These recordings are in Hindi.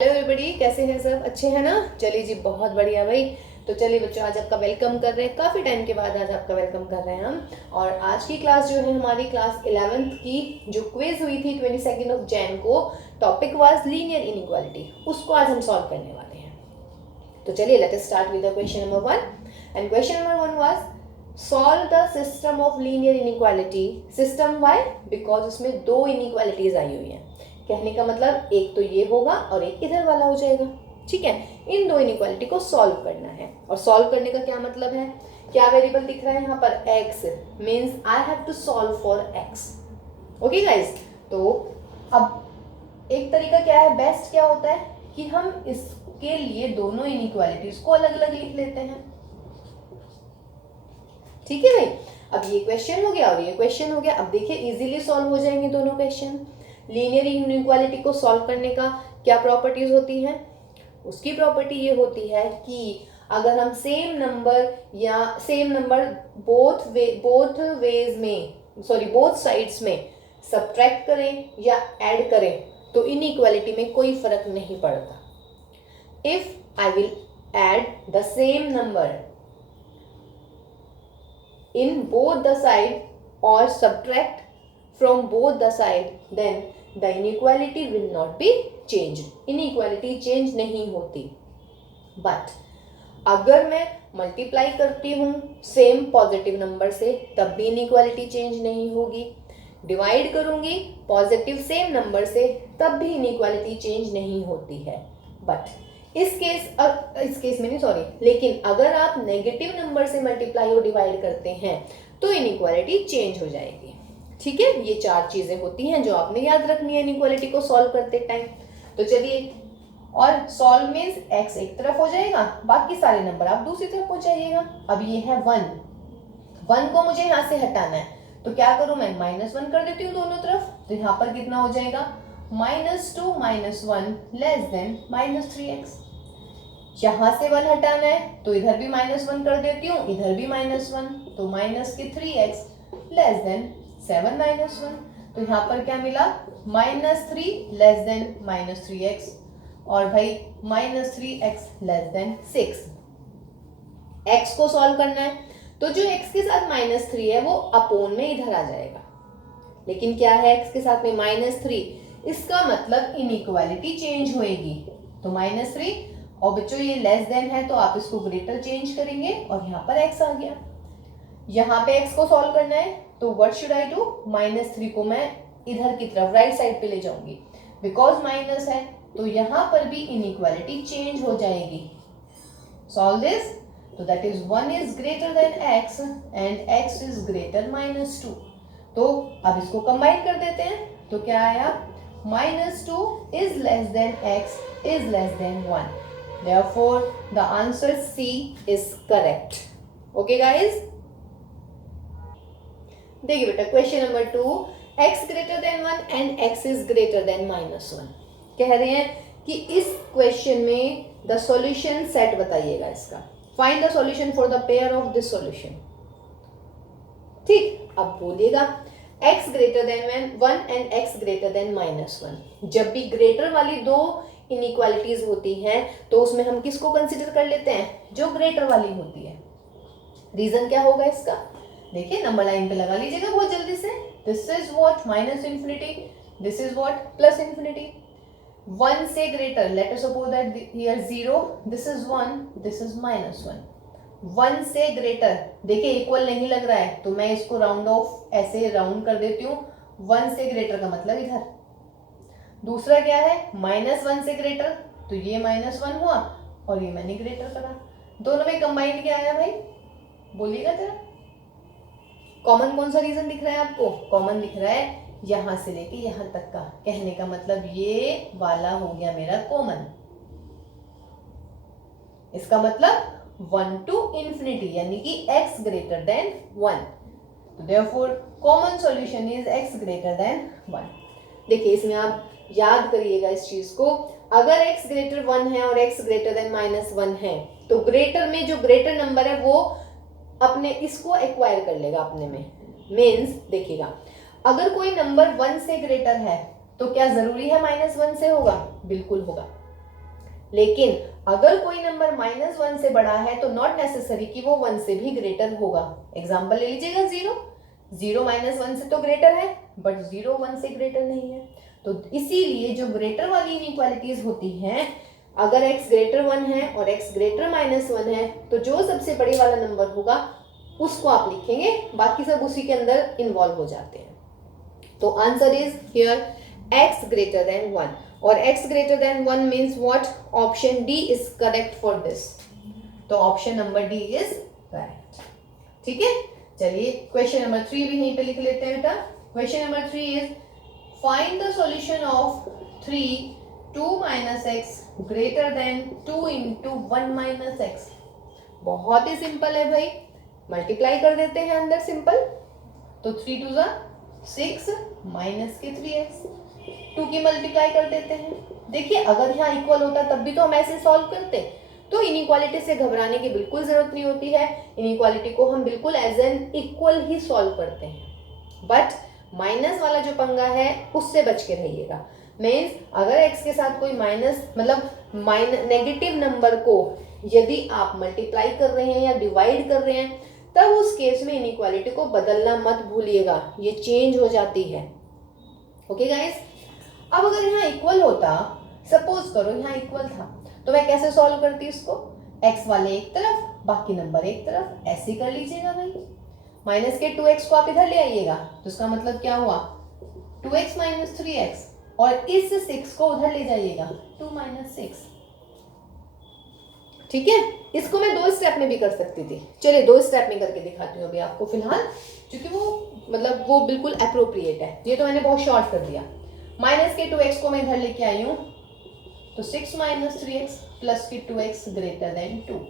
हेलो एवरीबॉडी, कैसे हैं सब? अच्छे हैं ना? चलिए जी, बहुत बढ़िया भाई। तो चलिए बच्चों, आज आपका वेलकम कर रहे हैं, काफ़ी टाइम के बाद आज आपका वेलकम कर रहे हैं हम। और आज की क्लास जो है हमारी क्लास 11th की जो क्विज हुई थी 22 जैन को, टॉपिक वाज लीनियर इनइक्वालिटी, उसको आज हम सॉल्व करने वाले हैं। तो चलिए let us start with the question number 1। And question number 1 was solve the system of linear inequality. System why? Because उसमें दो इनइक्वालिटीज आई हुई हैं। कहने का मतलब एक तो ये होगा और एक इधर वाला हो जाएगा। ठीक है, इन दो इनइक्वालिटी को सॉल्व करना है। और सॉल्व करने का क्या मतलब है? क्या वेरिएबल दिख रहा है यहाँ पर? x means I have to solve for x। Okay guys, तो अब एक तरीका क्या है, बेस्ट क्या होता है कि हम इसके लिए दोनों इनइक्वालिटीज को अलग अलग लिख लेते हैं। ठीक है भाई, अब ये क्वेश्चन हो गया और ये क्वेश्चन हो गया। अब देखिए इजीली सॉल्व हो जाएंगे दोनों क्वेश्चन। लीनियर इनइक्वालिटी को सॉल्व करने का क्या प्रॉपर्टीज होती हैं? उसकी प्रॉपर्टी ये होती है कि अगर हम सेम नंबर बोथ साइड्स में सब्ट्रैक्ट करें या ऐड करें तो इनइक्वालिटी में कोई फर्क नहीं पड़ता। If I will add the same number in both the side or subtract from both the side, then the inequality will not be changed. inequality change नहीं होती। but अगर मैं मल्टीप्लाई करती हूँ सेम पॉजिटिव नंबर से तब भी इनइक्वालिटी चेंज नहीं होगी। डिवाइड करूंगी पॉजिटिव सेम नंबर से तब भी इनइक्वालिटी चेंज नहीं होती है। बट इस केस में नहीं, सॉरी, लेकिन अगर आप नेगेटिव नंबर से मल्टीप्लाई और डिवाइड करते हैं तो इनइक्वालिटी चेंज हो जाएगी। ठीक है, ये चार चीजें होती हैं जो आपने याद रखनी है इनइक्वालिटी को सॉल्व करते टाइम। तो चलिए, और सॉल्व मीन्स x एक तरफ हो जाएगा, बाकी सारे नंबर आप दूसरी तरफ हो जाइएगा। अब ये है 1 को मुझे यहाँ से हटाना है, तो क्या करूं मैं? -1 कर देती हूँ दोनों तरफ। तो यहाँ पर कितना हो जाएगा? -2 -1 लेस देन -3x। यहां से 1 हटाना है तो इधर भी -1 कर देती हूँ, इधर भी -1, तो -3x लेस देन 7 -1। तो यहाँ पर क्या मिला? -3 लेस देन -3x, और भाई -3x लेस देन 6। x को सॉल्व करना है तो जो x के साथ -3 है वो अपोन में इधर आ जाएगा। लेकिन क्या है x के साथ में -3, इसका मतलब इनइक्वालिटी चेंज होएगी। तो -3, और बच्चों ये लेस देन है तो आप इसको ग्रेटर चेंज करेंगे और यहाँ पर x आ गया। यहाँ पे x को सॉल्व करना है तो व्हाट शुड आई डू? -3 को मैं इधर की तरफ राइट साइड पे ले जाऊंगी, बिकॉज माइनस है तो यहाँ पर भी इनइक्वालिटी चेंज हो जाएगी। सॉल्व दिस, तो that is 1 is greater than x and x is greater -2। तो अब इसको कंबाइन कर देते हैं, तो क्या आया? -2 is less than x is less than 1. Therefore, the answer C is correct. Okay guys? देखिए बेटा, क्वेश्चन number 2, x greater than 1 and x is greater than -1। कह रहे हैं कि इस क्वेश्चन में द सॉल्यूशन सेट बताइएगा इसका। Find the solution for the pair of this solution. ठीक, अब बोलिएगा x greater than 1 and x greater than -1। जब भी ग्रेटर वाली दो इनइक्वालिटीज होती हैं तो उसमें हम किसको कंसिडर कर लेते हैं? जो ग्रेटर वाली होती है। रीजन क्या होगा इसका? देखिए, नंबर लाइन पे लगा लीजिएगा बहुत जल्दी से। This is what? -Infinity, this is what? +Infinity. 1 से greater, let us suppose that here 0, this is 1, this is -1। 1 से ग्रेटर, देखिए इक्वल नहीं लग रहा है तो मैं इसको राउंड ऑफ ऐसे राउंड कर देती हूँ। 1 से ग्रेटर का मतलब इधर। दूसरा क्या है? -1 से ग्रेटर, तो ये -1 हुआ और ये मैंने ग्रेटर करा। दोनों में कंबाइंड क्या आया भाई? बोलिएगा जरा। कॉमन कौन सा रीजन दिख रहा है आपको? कॉमन दिख रहा है यहां से लेके यहां तक का। कहने का मतलब ये वाला हो गया मेरा कॉमन। इसका मतलब 1 to infinity, यानी कि x greater than 1। तो therefore common solution is x greater than 1। देखिए, इसमें आप याद करिएगा इस चीज को। अगर x ग्रेटर 1 है और x ग्रेटर देन -1 है तो ग्रेटर में जो ग्रेटर नंबर है वो अपने इसको एक्वायर कर लेगा अपने में। मीन्स देखिएगा, अगर कोई नंबर 1 से ग्रेटर है तो क्या जरूरी है -1 से होगा? बिल्कुल होगा। लेकिन अगर कोई नंबर -1 से बड़ा है तो नॉट नेसेसरी कि वो 1 से भी ग्रेटर होगा। एग्जाम्पल ले लीजिएगा 0, 0 -1 से तो ग्रेटर है, बट 0 1 से ग्रेटर नहीं है। तो इसीलिए जो ग्रेटर वाली इनइक्वालिटीज होती हैं, अगर x ग्रेटर 1 है और x ग्रेटर -1 है, तो जो सबसे बड़ी वाला नंबर होगा उसको आप लिखेंगे, बाकी सब उसी के अंदर इन्वॉल्व हो जाते हैं। तो answer is here x greater than 1, और x greater than 1 means what? Option D is correct for this. तो option number D is correct. ठीक है, चलिए क्वेश्चन नंबर 3 भी यहीं पे लिख लेते हैं बेटा। क्वेश्चन number 3 is find the solution of 3 2 minus x greater then 2 into 1 minus x। बहुत ही सिंपल है भाई, मल्टीप्लाई कर देते हैं अंदर सिंपल। तो 3 2 6 माइनस के 3x, 2 की मल्टीप्लाई कर देते हैं। देखिए अगर यहाँ इक्वल होता तब भी तो हम ऐसे सॉल्व करते। तो इनइक्वालिटी से घबराने की बिल्कुल जरूरत नहीं होती है, इनइक्वालिटी को हम बिल्कुल एज एन इक्वल ही सॉल्व करते हैं। बट माइनस वाला जो पंगा है उससे बच के रहिएगा। मीन्स अगर x के साथ कोई माइनस मतलब नेगेटिव नंबर को यदि आप मल्टीप्लाई कर रहे हैं या डिवाइड कर रहे हैं, तब उस केस में इनइक्वालिटी को बदलना मत भूलिएगा, ये चेंज हो जाती है। ओके गाइस, अब अगर यहाँ इक्वल होता, सपोज करो यहाँ इक्वल था, तो मैं कैसे सॉल्व करती इसको? x वाले एक तरफ, बाकी नंबर एक तरफ, ऐसे कर लीजिएगा भाई। माइनस के 2x को आप इधर ले आइएगा, तो इसका मतलब क्या हुआ? 2x minus 3x, और इस 6 को उधर ले जाइएगा, 2 minus 6। ठीक है, इसको मैं 2 स्टेप में भी कर सकती थी। चलिए 2 स्टेप में करके दिखाती हूँ अभी आपको फिलहाल, क्योंकि वो बिल्कुल अप्रोप्रिएट है। ये तो मैंने बहुत शॉर्ट कर दिया। माइनस के 2x को मैं इधर लेके आई हूँ, तो 6 minus 3x प्लस के 2x ग्रेटर देन 2,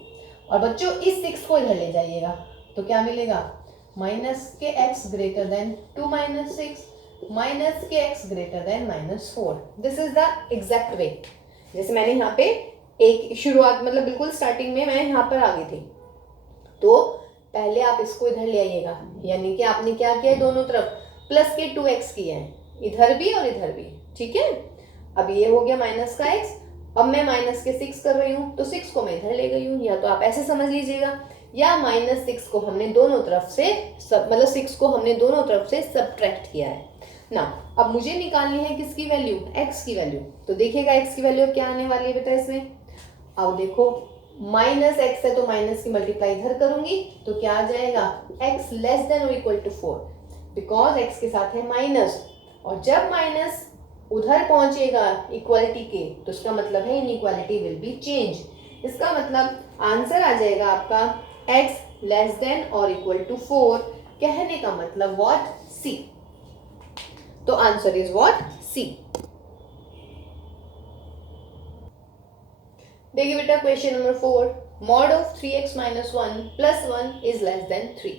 और बच्चों इस 6 को इधर ले जाइएगा, तो क्या मिलेगा? माइनस के x greater then 2 minus 6 minus के x greater then -4। This is the exact वे। जैसे मैंने यहाँ पे एक शुरुआत मतलब बिल्कुल स्टार्टिंग में मैं यहाँ पर आ गई थी, तो पहले आप इसको इधर ले आइएगा, यानी कि आपने क्या किया है? दोनों तरफ प्लस के 2x किए हैं, इधर भी और इधर भी। ठीक है, अब ये हो गया माइनस का x। अब मैं माइनस के 6 कर रही हूँ, तो 6 को मैं इधर ले गई हूँ, या तो आप ऐसे समझ लीजिएगा, या -6 को हमने दोनों तरफ से मतलब 6 को हमने दोनों तरफ से सब्ट्रैक्ट किया है ना। अब मुझे निकालनी है किसकी वैल्यू? x की वैल्यू। तो देखिएगा x की वैल्यू क्या आने वाली है बेटा इसमें। अब देखो -x है तो माइनस की मल्टीप्लाई इधर करूंगी, तो क्या आ जाएगा? x लेस देन और इक्वल टू 4, बिकॉज x के साथ है माइनस, और जब माइनस उधर पहुंचेगा इक्वालिटी के, तो इसका मतलब है इनइक्वालिटी विल बी चेंज। इसका मतलब आंसर आ जाएगा आपका x लेस देन और इक्वल टू 4। कहने का मतलब व्हाट? C। तो आंसर इज व्हाट? C। देखिए बेटा क्वेश्चन number 4, mod of 3x minus 1 plus 1 is less than 3।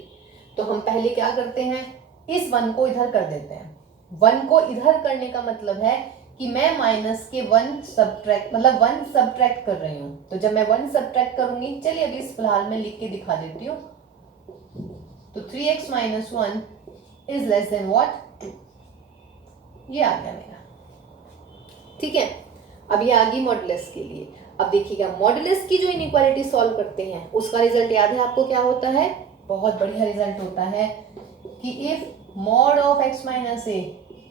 तो हम पहले क्या करते हैं? इस 1 को इधर कर देते हैं। 1 को इधर करने का मतलब है कि मैं माइनस के 1 सब्ट्रैक्ट मतलब 1 सब्ट्रैक्ट कर रही हूँ। तो जब मैं 1 सब्ट्रैक्ट करूंगी, चलिए अभी इस फिलहाल में लिख के दिखा देती हूँ। तो 3x minus 1 is less than what? 2। ये आ गया मेरा। ठीक है, अब ये आ गई मॉडुलस के लिए। अब देखिएगा मॉडुलस की जो इनइक्वालिटी सॉल्व करते हैं उसका रिजल्ट याद है आपको क्या होता है? बहुत बढ़िया रिजल्ट होता है कि if mod of x minus a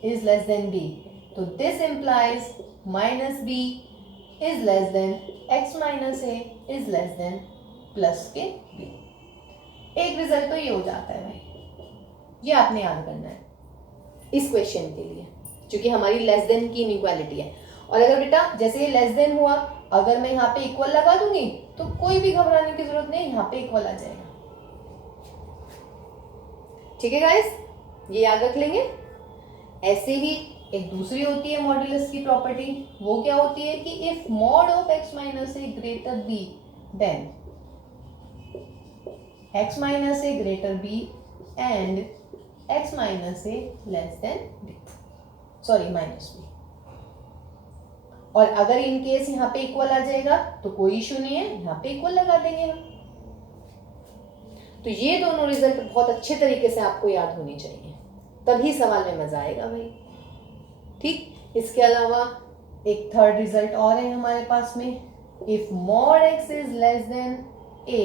is less than b, तो this implies minus b is less than x minus a is less than plus के b। एक रिजल्ट तो ये हो जाता है भाई, ये आपने याद करना है इस क्वेश्चन के लिए, क्योंकि हमारी लेस देन की इनइक्वालिटी है। और अगर बेटा जैसे ये लेस देन हुआ, अगर मैं यहाँ पे इक्वल लगा दूंगी तो कोई भी घबराने की जरूरत नहीं, यहाँ पे इक्वल आ जाएगा। ठीक है गाइस, ये याद रख लेंगे। ऐसे ही एक दूसरी होती है मॉड्यूलस की प्रॉपर्टी, वो क्या होती है कि if mod of x minus a greater b, then x minus a greater b and x minus a less than b, sorry minus b। और अगर इन केस यहाँ पे इक्वल आ जाएगा तो कोई इशू नहीं है, यहाँ पे इक्वल लगा देंगे हम। तो ये दोनों रिजल्ट बहुत अच्छे तरीके से आपको याद होनी चाहिए, तभी सवाल में मजा आएगा भाई। ठीक, इसके अलावा एक थर्ड रिजल्ट और है हमारे पास में, if mod x is less then a,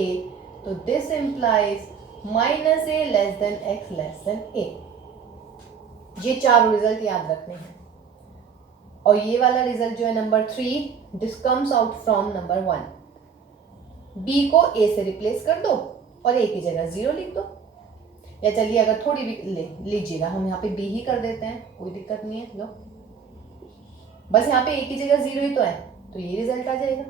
तो this implies minus a less than x less then a। ये चार रिजल्ट याद रखने हैं। और ये वाला रिजल्ट जो है number 3, this comes out from number 1। b को a से रिप्लेस कर दो और a की जगह 0 लिख दो, या चलिए अगर थोड़ी भी लीजिएगा, हम यहाँ पे b ही कर देते हैं, कोई दिक्कत नहीं है। लो बस यहाँ पे a की जगह 0 ही तो है, तो ये रिजल्ट आ जाएगा।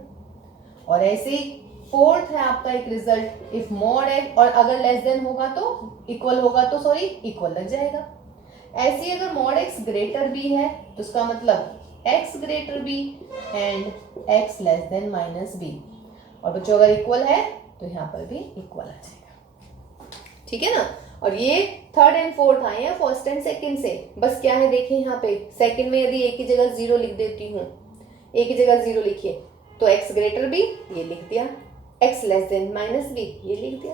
और ऐसे ही फोर्थ है आपका एक रिजल्ट, इफ mod x, और अगर लेस देन होगा तो इक्वल होगा तो सॉरी इक्वल लग जाएगा। ऐसे ही अगर mod x ग्रेटर b है तो उसका मतलब x greater b and x less then minus b, और बच्चों अगर इक्वल है तो यहाँ पर भी इक्वल आ जाएगा। ठीक है ना। और ये थर्ड एंड फोर्थ आए हैं फर्स्ट एंड सेकंड से। बस क्या है देखें यहाँ पे, सेकंड में यदि a की जगह 0 लिख देती हूँ, a की जगह 0 लिखिए तो x ग्रेटर b ये लिख दिया, x less then minus b ये लिख दिया।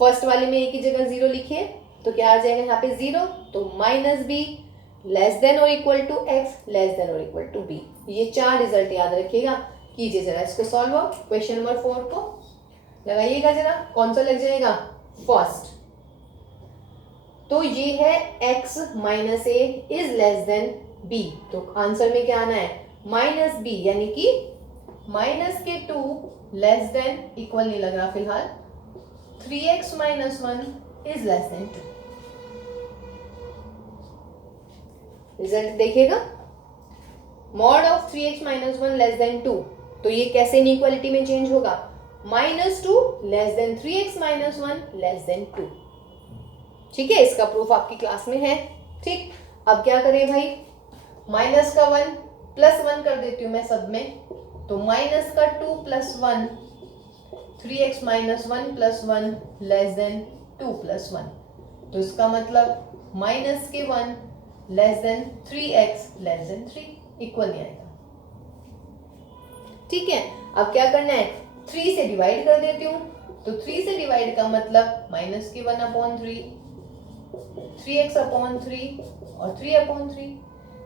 फर्स्ट वाले में a की जगह 0 लिखिए तो क्या आ जाएगा यहाँ पे 0, तो माइनस b लेस देन और equal to x less than और इक्वल टू b। ये चार रिजल्ट याद रखिएगा। कीजिए जरा इसको सॉल्व आउट। क्वेश्चन नंबर 4 को लगाइएगा जरा, कौन सा लग जाएगा, फर्स्ट। तो ये है x minus a is less than b, तो आंसर में क्या आना है माइनस b, यानी कि माइनस के 2 लेस देन, इक्वल नहीं लग रहा फिलहाल, 3x minus 1 is less than 2। Result देखिएगा, mod of 3x minus 1 less than 2, तो ये कैसे इनइक्वालिटी में चेंज होगा, minus 2 less than 3x minus 1 less than 2। ठीक है, इसका प्रूफ आपकी क्लास में है। ठीक, अब क्या करें भाई, माइनस का 1 प्लस 1 कर देती हूँ मैं सब में, तो माइनस का 2 plus 1, 3x minus 1 plus 1 less than 2 plus 1, तो इसका मतलब माइनस के 1 less than 3x less than 3, equal नहीं आएगा। ठीक है, अब क्या करना है, 3 से डिवाइड कर देती हूँ, तो 3 से डिवाइड का मतलब माइनस के 1 अपॉन 3, 3x अपॉन 3 और 3 अपॉन 3।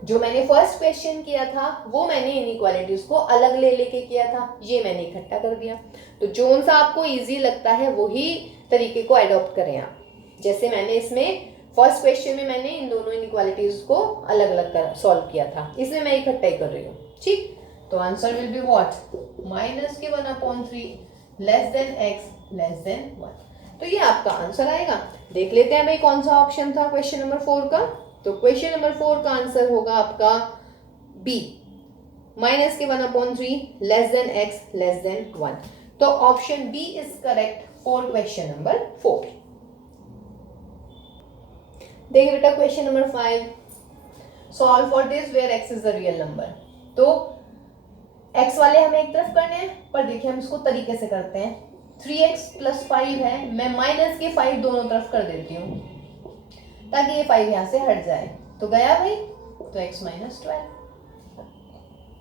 जो मैंने फर्स्ट क्वेश्चन किया था वो मैंने इनइक्वालिटीज को अलग ले लेके किया था, ये मैंने इकट्ठा कर दिया। तो जो सा आपको इजी लगता है वही तरीके को अडॉप्ट करें आप। जैसे मैंने इसमें फर्स्ट क्वेश्चन में मैंने इन दोनों इनइक्वालिटीज को अलग अलग कर सॉल्व किया था, इसमें मैं इकट्ठा ही कर रही हूँ। ठीक, तो answer will be what, minus के 1 upon 3 less than x less than 1। तो ये आपका आंसर आएगा। देख लेते हैं भाई कौन सा ऑप्शन था क्वेश्चन नंबर 4 का। तो क्वेश्चन नंबर 4 का आंसर होगा आपका बी, माइनस के 1 upon 3 less than x less than 1। तो option B is correct for question number 4। देखिए बेटा क्वेश्चन number 5, solve for this where x is the real number. तो x वाले हमें एक तरफ करने हैं, पर देखिए हम इसको तरीके से करते हैं। 3x प्लस 5 है, मैं माइनस के 5 दोनों तरफ कर देती हूँ ताकि ये 5 यहाँ से हट जाए, तो गया भाई, तो x माइनस 12।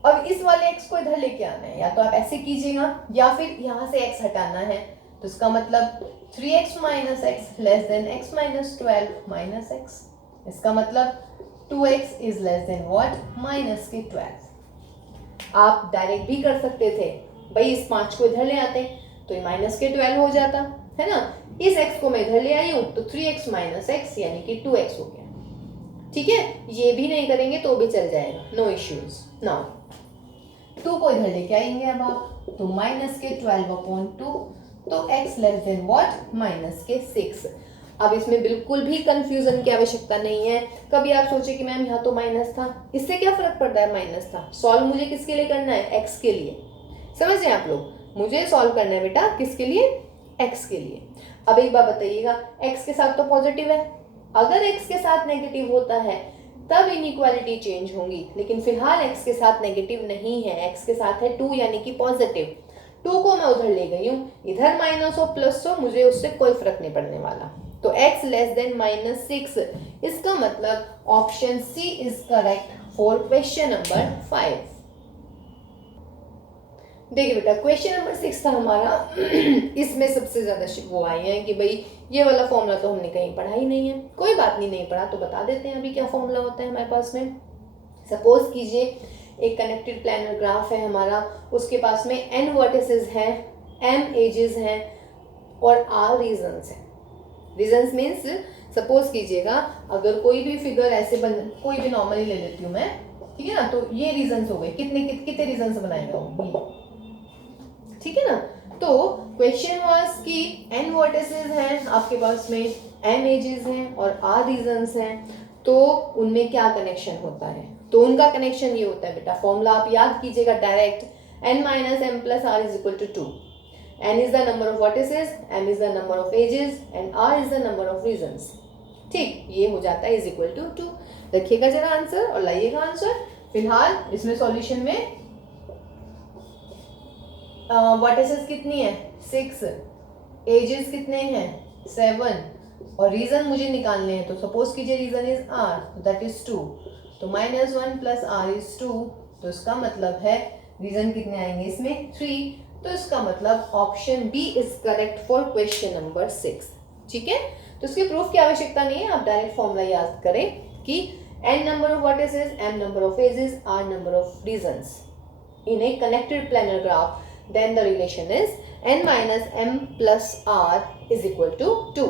अब इस वाले x को इधर लेके आना है, या तो आप ऐसे कीजिएगा या फिर यहाँ से x हटाना है, तो इसका मतलब 3x minus x less than x minus 12 minus x। इसका मतलब 2x is less then what, minus के 12। आप डायरेक्ट भी कर सकते थे भाई, इस 5 को इधर ले आते तो ये माइनस के 12 हो जाता है ना। इस x को मैं इधर ले आई हूँ तो 3x माइनस एक्स यानी कि 2x हो गया। ठीक है, ये भी नहीं करेंगे तो भी चल जाएगा, नो इश्यूज। नाउ 2 को इधर लेके आएंगे अब आप, तो माइनस के 12 अपॉन 2, तो x less then what, minus के 6। अब इसमें बिल्कुल भी कंफ्यूजन की आवश्यकता नहीं है। कभी आप सोचे कि मैम यहाँ तो माइनस था, इससे क्या फर्क पड़ता है, माइनस था। सॉल्व मुझे किसके लिए करना है, x के लिए। समझ रहे हैं आप लोग, मुझे सॉल्व करना है बेटा किसके लिए, x के लिए। अब एक बात बताइएगा, x के साथ तो पॉजिटिव है, अगर x के साथ नेगेटिव होता है तब इनइक्वालिटी चेंज होंगी, लेकिन फिलहाल x के साथ नेगेटिव नहीं है, x के साथ है 2 यानी कि पॉजिटिव। 2 को मैं उधर ले गई हूँ, इधर माइनस हो प्लस हो मुझे उससे कोई फर्क नहीं पड़ने वाला। तो x लेस देन माइनस 6, इसका मतलब option C is correct for question number 5। देखिए बेटा क्वेश्चन नंबर 6 था हमारा, इसमें सबसे ज्यादा वो आए हैं कि भाई ये वाला फॉर्मूला तो हमने कहीं पढ़ा ही नहीं है। कोई बात नहीं, नहीं पढ़ा तो बता देते हैं अभी क्या फॉर्मूला होता है हमारे पास में। सपोज कीजिए एक कनेक्टेड प्लानर ग्राफ है हमारा, उसके पास में n वर्टिसेस हैं, m एजेस हैं और r रीजन्स हैं। रीजन्स मीन्स सपोज कीजिएगा अगर कोई भी फिगर ऐसे बन, कोई भी नॉर्मली ले लेती हूँ मैं, ठीक है ना, तो ये रीजन्स हो गए, कितने रीजन्स बनाएगा वो, ठीक है ना। तो क्वेश्चन वाज कि n वर्टिसेस हैं आपके पास में, m एजेस हैं और r रीजन्स हैं, तो उनमें क्या कनेक्शन होता है, तो उनका कनेक्शन ये होता है बेटा, फॉर्मूला आप याद कीजिएगा direct, n minus M plus R is equal to 2। n is the number of vertices, m is the number of edges and r is the number of regions। ठीक, ये हो जाता है इज इक्वल टू 2। रखिएगा जरा आंसर और लाइएगा आंसर। फिलहाल इसमें सॉल्यूशन में वर्टिसेस कितनी है 6, एजेस कितने हैं 7 और रीजन मुझे निकालने हैं, तो सपोज कीजिए region is r, that is 2, तो -1 प्लस r इज 2, तो इसका मतलब है रीजन कितने आएंगे इसमें 3, तो इसका मतलब option B is correct for question number 6। ठीक है, तो इसके प्रूफ की आवश्यकता नहीं है, आप डायरेक्ट फॉर्मूला याद करें कि n number of vertices, m number of edges, r number of regions in a connected planar graph, then the relation is n minus m plus r is equal to 2।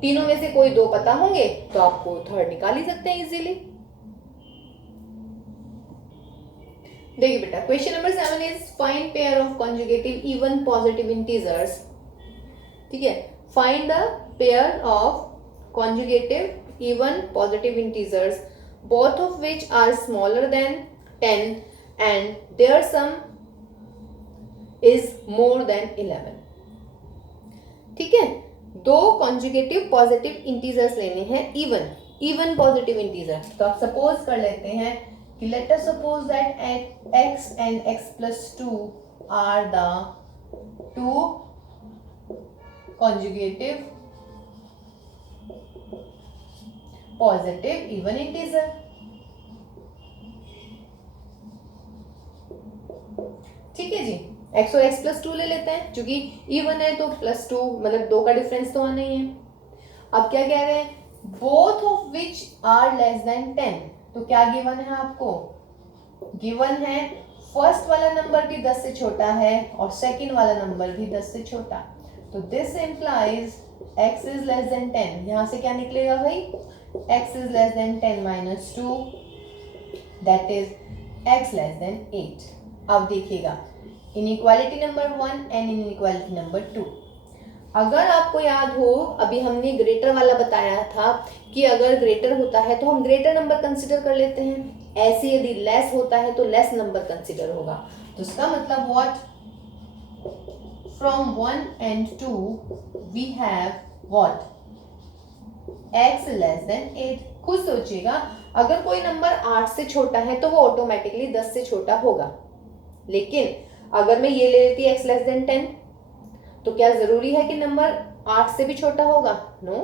तीनों में से कोई दो पता होंगे तो आपको थर्ड निकाल ही सकते हैं इजीली। देखिए बेटा, क्वेश्चन number 7 is find pair of consecutive even positive integers. ठीक है, find the pair of consecutive even positive integers both of which are smaller than 10 and their sum is more than 11। ठीक है, दो कॉन्जुगेटिव पॉजिटिव इंटीजर्स लेने हैं, इवन पॉजिटिव इंटीजर। तो आप सपोज कर लेते हैं कि let us suppose that x and x plus 2 are the two conjugative positive even integer। ठीक है जी, x और x प्लस 2 ले लेते हैं, क्योंकि इवन है तो प्लस 2 मतलब 2 का डिफरेंस तो आना ही है। अब क्या कह रहे हैं, both of which are less than 10, तो क्या गिवन है आपको, गिवन है फर्स्ट वाला नंबर भी 10 से छोटा है और सेकंड वाला नंबर भी 10 से छोटा, तो this implies x is less than 10। यहां से क्या निकलेगा भाई, x is less than 10 minus 2, that is x less than 8। अब देखिएगा inequality number 1 and inequality number 2। अगर आपको याद हो, अभी हमने ग्रेटर वाला बताया था कि अगर ग्रेटर होता है तो हम ग्रेटर नंबर कंसीडर कर लेते हैं, ऐसे यदि लेस होता है तो लेस नंबर कंसीडर होगा। तो इसका मतलब what, from 1 and 2 we have what, x less than 8। खुद सोचिएगा, अगर कोई नंबर 8 से छोटा है तो वो ऑटोमेटिकली 10 से छोटा होगा, लेकिन अगर मैं ये ले लेती x लेस देन 10 तो क्या जरूरी है कि नंबर 8 से भी छोटा होगा, नो।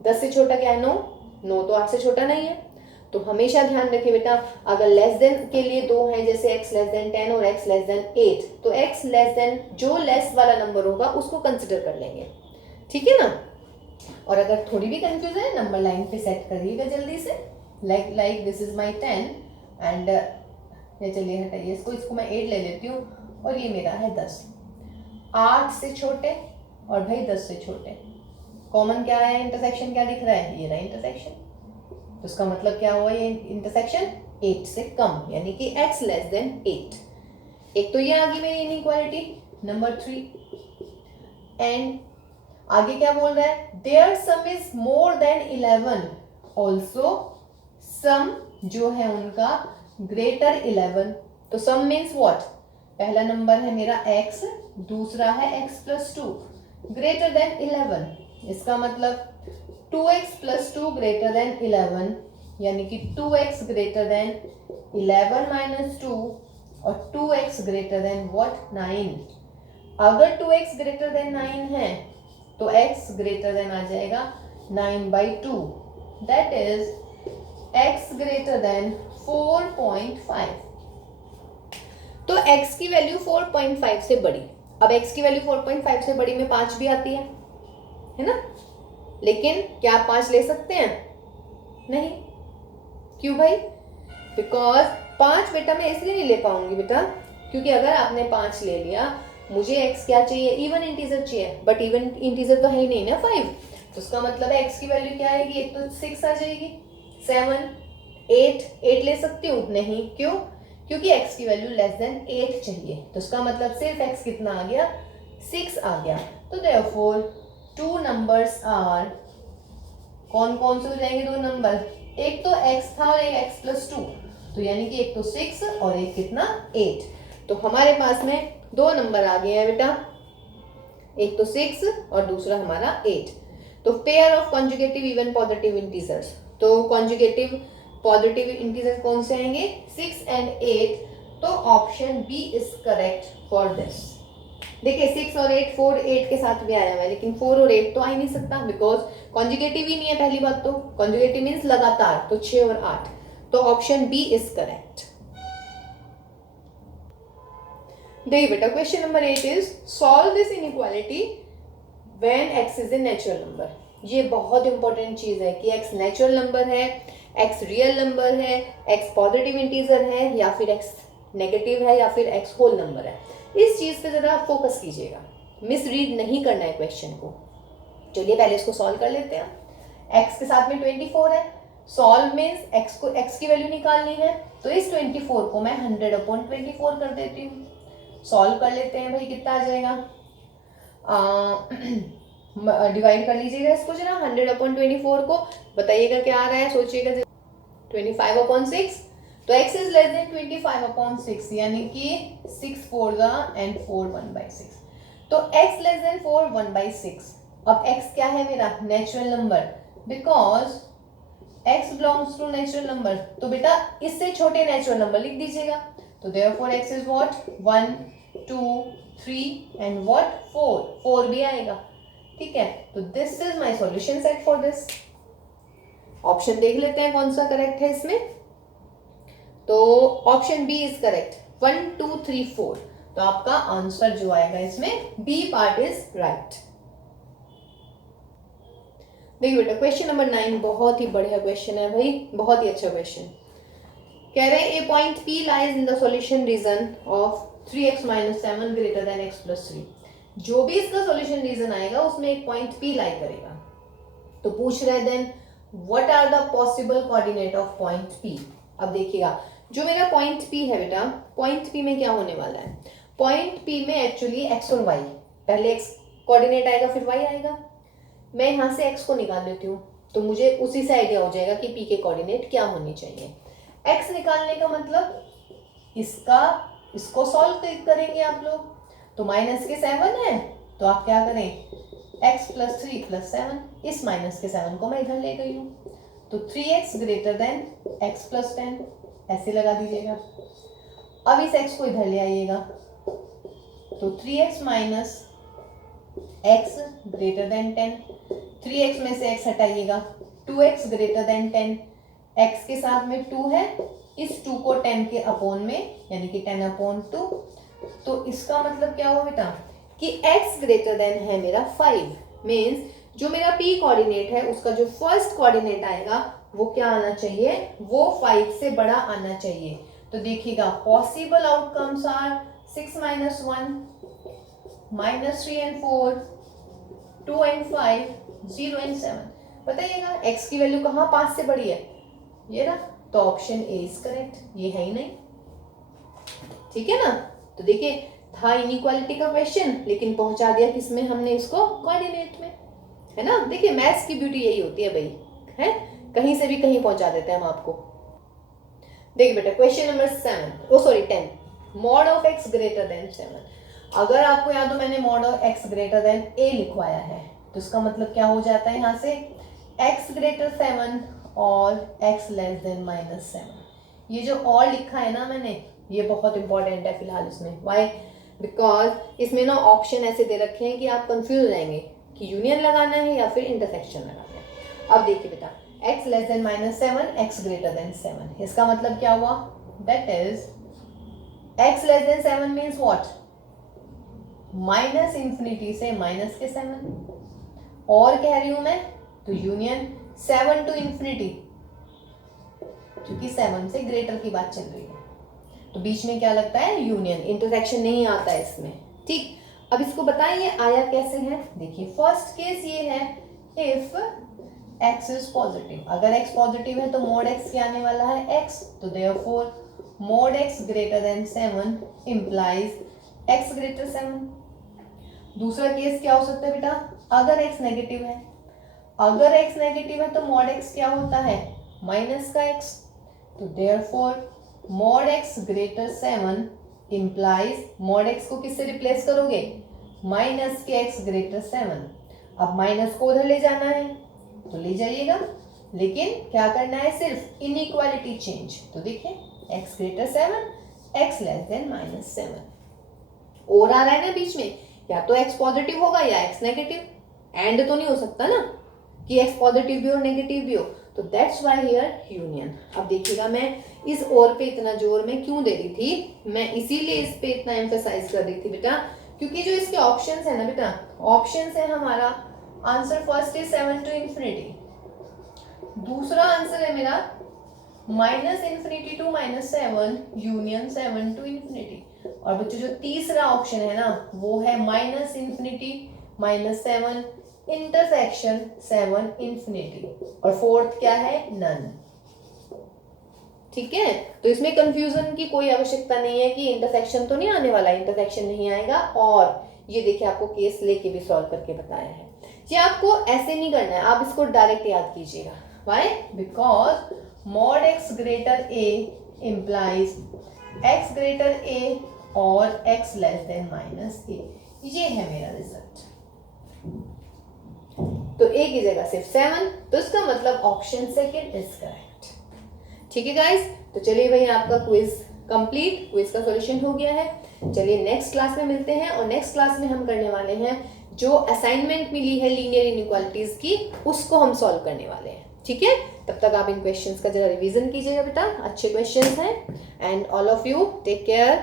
10 से छोटा क्या है, नो तो 8 से छोटा नहीं है। तो हमेशा ध्यान रखिए बेटा, अगर लेस देन के लिए दो हैं, जैसे x लेस देन 10 और x लेस देन 8, तो x लेस देन जो लेस वाला नंबर होगा उसको कंसिडर कर लेंगे, ठीक है ना। और अगर थोड़ी भी कंफ्यूज है, नंबर लाइन पे सेट करिएगा जल्दी से, like this is my 10 and ये, चलिए हटाइए इसको मैं 8 ले लेती हूँ और ये मेरा है 10। 8 से छोटे और भाई 10 से छोटे, कॉमन क्या है, इंटरसेक्शन क्या दिख रहा है, ये रहा इंटरसेक्शन। तो इसका मतलब क्या हुआ, ये इंटरसेक्शन 8 से कम, यानी कि x लेस देन 8। एक तो ये आ गई मेरी इनइक्वालिटी नंबर 3। एंड आगे क्या बोल रहा है, their sum is more than 11, also sum जो है उनका ग्रेटर 11। तो सम मीन्स व्हाट, पहला नंबर है मेरा x, दूसरा है x प्लस 2 ग्रेटर देन 11। इसका मतलब 2x प्लस 2 ग्रेटर देन 11, यानी कि 2x ग्रेटर देन 11 माइनस 2 और 2x ग्रेटर देन व्हाट 9। अगर 2x ग्रेटर देन 9 है तो x ग्रेटर देन आ जाएगा 9/2, that is x greater then 4.5। तो x की वैल्यू 4.5 से बड़ी, अब x की वैल्यू 4.5 से बड़ी में 5 भी आती है ना, लेकिन क्या आप 5 ले सकते हैं, नहीं। क्यों भाई, बिकॉज 5 बेटा मैं इसलिए नहीं ले पाऊंगी बेटा, क्योंकि अगर आपने 5 ले लिया, मुझे x क्या चाहिए, इवन इंटीजर चाहिए, बट इवन इंटीजर तो है ही नहीं ना 5, तो उसका मतलब है x की वैल्यू क्या आएगी, एक तो 6 आ जाएगी, 7, 8 ले सकती हूँ नहीं, क्यों, क्योंकि x की वैल्यू लेस देन 8 चाहिए, तो उसका मतलब सिर्फ x कितना आ गया, 6 आ गया। तो देयरफॉर 2 नंबर्स आर, कौन कौन से हो जाएंगे 2 नंबर, एक तो x था और एक x प्लस 2, तो यानी कि एक तो 6 और एक कितना 8, तो हमारे पास में 2 नंबर आ गए हैं बेटा, एक तो 6 और दूसरा हमारा 8। तो pair of consecutive even positive integers, तो कॉन्जुगेटिव पॉजिटिव इंटीजर्स कौन से आएंगे, 6 एंड 8, तो option B is correct for this. देखिए 6 और 8, 4 8 के साथ भी आया हुआ है, लेकिन 4 और 8 तो आ ही नहीं सकता, बिकॉज कॉन्जुगेटिव ही नहीं है पहली बात, तो कॉन्जुगेटिव मीन्स लगातार, तो 6 और 8, तो ऑप्शन बी इज करेक्ट। देखिए बेटा क्वेश्चन number 8 is solve this inequality when x is a natural number. ये बहुत इंपॉर्टेंट चीज है कि x नेचुरल नंबर है, x रियल नंबर है, x पॉजिटिव इंटीजर है, या फिर x नेगेटिव है, या फिर x होल नंबर है। इस चीज पे जरा आप फोकस कीजिएगा, मिसरीड नहीं करना है क्वेश्चन को। चलिए पहले इसको सॉल्व कर लेते हैं। x के साथ में 24 है, सॉल्व मीन्स x की वैल्यू निकालनी है, तो इस 24 को मैं 100/24 कर देती हूँ। सॉल्व कर लेते हैं भाई, कितना आ जाएगा, डिवाइड कर लीजिएगा इसको जरा, 100/24 को, बताइएगा क्या आ रहा है, सोचिएगा। 25/6, तो x इज लेस देन 25/6, यानी कि 6 4 and 4 1/6, तो x लेस देन 4 1/6। अब x क्या है मेरा, natural number, because x belongs to natural number, तो बेटा इससे छोटे नेचुरल नंबर लिख दीजिएगा, तो therefore x is what, 1 2 3 and what 4 भी आएगा, ठीक है। तो this is my solution set for this. Option देख लेते हैं कौन सा करेक्ट है इसमें, तो ऑप्शन बी इज करेक्ट, 1 2 3 4, तो आपका आंसर जो आएगा इसमें बी पार्ट इज राइट। देखिए बेटा क्वेश्चन नंबर 9 बहुत ही बढ़िया क्वेश्चन है भाई, बहुत ही अच्छा क्वेश्चन। कह रहे हैं a point P lies in the solution region of 3x - 7 greater than x + 3। जो भी इसका सॉल्यूशन रीजन आएगा उसमें एक पॉइंट P लाई करेगा। तो पूछ रहे then what are the possible coordinate of point P। अब देखिएगा जो मेरा पॉइंट P है बेटा, पॉइंट P में क्या होने वाला है, पॉइंट P में एक्चुअली x और y, पहले x कोऑर्डिनेट आएगा फिर y आएगा। मैं यहाँ से x को निकाल लेती हूँ, तो मुझे उसी से आइडिया हो जाएगा कि P के कोऑर्डिनेट क्या होनी चाहिए। x निकालने का मतलब इसको सॉल्व करेंगे आप लोग, तो -7 है, तो आप क्या करें, x + 3 + 7, इस -7 को मैं इधर ले गई हूँ, तो 3x ग्रेटर देन x + 10 ऐसे लगा दीजिएगा। अब इस x को इधर ले आइएगा, तो 3x - x greater then 10, 3x में से x हटाइएगा, 2x greater than 10, x के साथ में 2 है, इस 2 को 10 के अपॉन में, यानी कि 10/2, तो इसका मतलब क्या हुआ बेटा कि x ग्रेटर देन है मेरा 5, मीन्स जो मेरा p कोऑर्डिनेट है उसका जो फर्स्ट कोऑर्डिनेट आएगा वो क्या आना चाहिए, वो 5 से बड़ा आना चाहिए। तो देखिएगा possible outcomes are 6 - 1, -3 and 4, 2 and 5, 0 and 7। बताइएगा x की वैल्यू कहाँ 5 से बड़ी है, ये ना, तो ऑप्शन ए इज करेक्ट, ये है ही नहीं, ठीक है ना। तो देखिए था इनइक्वालिटी का क्वेश्चन, लेकिन पहुंचा दिया किसमें हमने इसको, कोऑर्डिनेट में, है ना। देखिए मैथ्स की ब्यूटी यही होती है भाई, है कहीं से भी कहीं पहुंचा देते हैं हम आपको। देखिए बेटा क्वेश्चन number 10, mod of x greater then 7। अगर आपको याद हो मैंने mod of x greater then a लिखवाया है, तो इसका मतलब क्या हो जाता है यहाँ से, x ग्रेटर 7 और x लेस देन -7। ये जो और लिखा है ना मैंने, ये बहुत इंपॉर्टेंट है फिलहाल इसमें। वाई, बिकॉज इसमें ना ऑप्शन ऐसे दे रखे हैं कि आप कंफ्यूज हो जाएंगे कि यूनियन लगाना है या फिर इंटरसेक्शन लगाना है। अब देखिए बेटा x less then -7, x greater then 7, इसका मतलब क्या हुआ, that is x less then 7 means what, -∞ से -7, और कह रही हूं मैं तो यूनियन 7 to ∞, क्योंकि 7 से ग्रेटर की बात चल रही है, तो बीच में क्या लगता है, यूनियन, इंटरसेक्शन नहीं आता है इसमें। ठीक, अब इसको बताइए आया कैसे है। देखिए फर्स्ट केस ये है, इफ x इज पॉजिटिव, अगर x पॉजिटिव है तो मोड x क्या आने वाला है, x, तो therefore mode x greater then 7 implies x greater 7। दूसरा केस क्या हो सकता है बेटा, अगर x नेगेटिव है, अगर x नेगेटिव है तो मोड x क्या होता है, माइनस का x, तो therefore mode x greater 7 implies, mode x को किससे रिप्लेस करोगे, माइनस के x ग्रेटर 7। अब माइनस को उधर ले जाना है तो ले जाइएगा, लेकिन क्या करना है, सिर्फ इनइक्वालिटी चेंज। तो देखिए x greater 7, x less then minus 7। और आ रहा है ना बीच में, या तो x पॉजिटिव होगा या x नेगेटिव, एंड तो नहीं हो सकता ना कि x पॉजिटिव भी हो नेगेटिव भी हो, तो दैट्स व्हाई हियर यूनियन। अब देखिएगा मैं इस और पे इतना जोर में क्यों दे रही थी, मैं इसीलिए इस पे इतना एम्फेसाइज कर रही थी बेटा, क्योंकि जो इसके ऑप्शंस है ना बेटा, ऑप्शंस है हमारा, answer first is 7 to infinity, दूसरा आंसर है मेरा minus infinity to minus 7 union 7 to infinity, और बच्चों जो तीसरा ऑप्शन है ना वो है minus infinity minus 7 intersection 7 infinity, और फोर्थ क्या है, नन। ठीक है, तो इसमें कंफ्यूजन की कोई आवश्यकता नहीं है कि इंटरसेक्शन तो नहीं आने वाला, इंटरसेक्शन नहीं आएगा। और ये देखिए आपको केस लेके भी सॉल्व करके बताया है। ये आपको ऐसे नहीं करना है, आप इसको डायरेक्ट याद कीजिएगा। Why, because mod x greater a implies x greater a और x less then minus a, ये है मेरा रिजल्ट। तो a की जगह सिर्फ 7, तो इसका मतलब ऑप्शन सेकंड इज करेक्ट। ठीक है गाइस, तो चलिए भाई आपका क्विज कंप्लीट, क्विज का सॉल्यूशन हो गया है। चलिए नेक्स्ट क्लास में मिलते हैं, और नेक्स्ट क्लास में हम करने वाले हैं जो असाइनमेंट मिली है लीनियर इनइक्वालिटीज की, उसको हम सॉल्व करने वाले हैं। ठीक है, तब तक आप इन क्वेश्चंस का जरा रिवीजन कीजिएगा बेटा, अच्छे क्वेश्चंस हैं। And all of you take care.